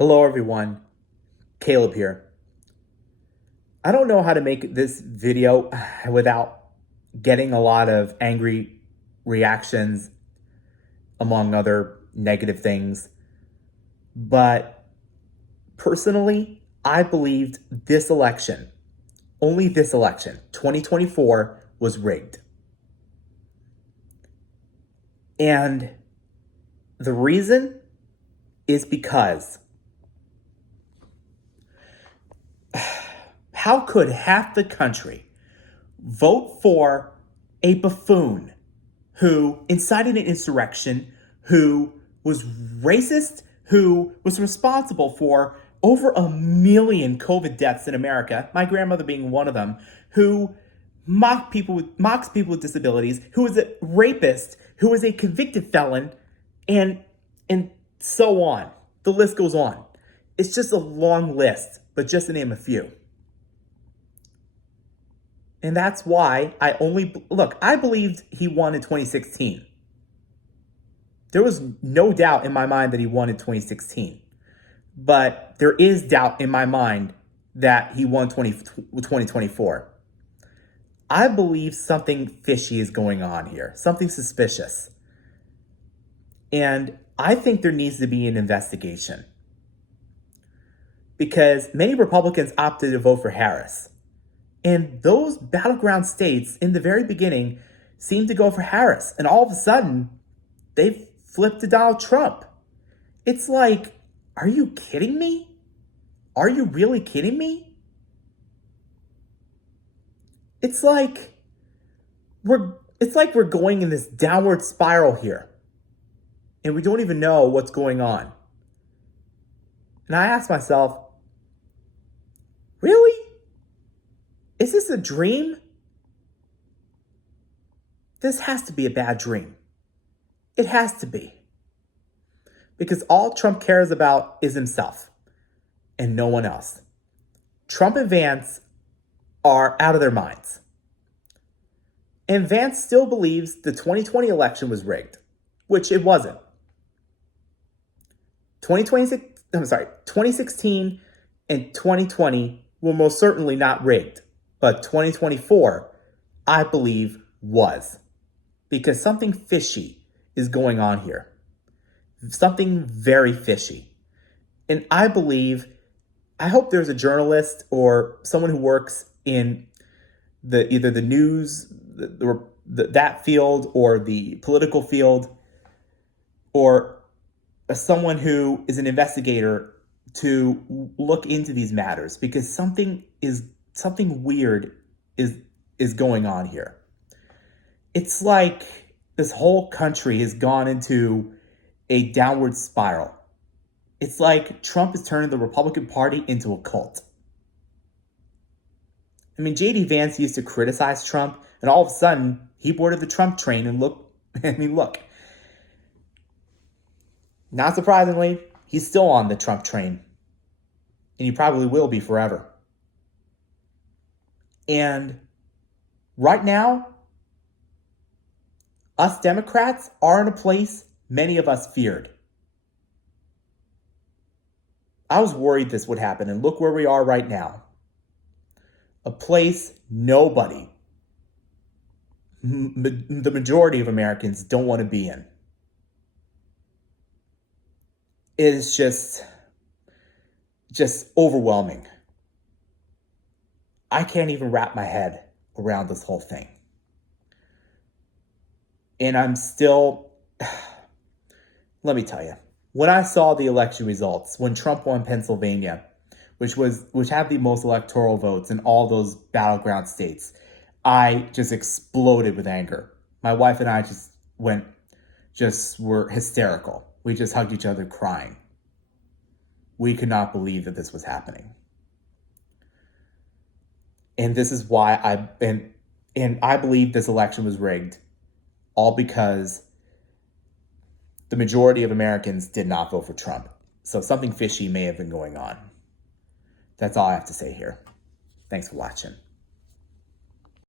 Hello, everyone. Caleb here. I don't know how to make this video without getting a lot of angry reactions, among other negative things. But personally, I believed this election, only this election, 2024, was rigged. And the reason is because how could half the country vote for a buffoon who incited an insurrection, who was racist, who was responsible for over 1 million COVID deaths in America, my grandmother being one of them, who mocks people with disabilities, who is a rapist, who is a convicted felon, and so on. The list goes on. It's just a long list, but just to name a few. And that's why I believed he won in 2016. There was no doubt in my mind that he won in 2016. But there is doubt in my mind that he won 2024. I believe something fishy is going on here, something suspicious. And I think there needs to be an investigation. Because many Republicans opted to vote for Harris. And those battleground states in the very beginning seemed to go for Harris. And all of a sudden, they've flipped to Donald Trump. It's like, are you kidding me? Are you really kidding me? It's like we're going in this downward spiral here. And we don't even know what's going on. And I ask myself, really? Is this a dream? This has to be a bad dream. It has to be. Because all Trump cares about is himself and no one else. Trump and Vance are out of their minds. And Vance still believes the 2020 election was rigged, which it wasn't. 2016 and 2020 were most certainly not rigged. But 2024, I believe, was. Because something fishy is going on here. Something very fishy. And I hope there's a journalist or someone who works in either the news, that field, or the political field, or someone who is an investigator to look into these matters, because something weird is going on here. It's like this whole country has gone into a downward spiral. It's like Trump is turning the Republican Party into a cult. I mean, J.D. Vance used to criticize Trump, and all of a sudden he boarded the Trump train and look. Not surprisingly, he's still on the Trump train. And he probably will be forever. And right now, us Democrats are in a place many of us feared. I was worried this would happen, and look where we are right now. A place nobody, the majority of Americans, don't want to be in. It is just overwhelming. I can't even wrap my head around this whole thing. And I'm still, let me tell you, when I saw the election results, when Trump won Pennsylvania, which had the most electoral votes in all those battleground states, I just exploded with anger. My wife and I were hysterical. We just hugged each other crying. We could not believe that this was happening. And this is why I believe this election was rigged, all because the majority of Americans did not vote for Trump. So something fishy may have been going on. That's all I have to say here. Thanks for watching.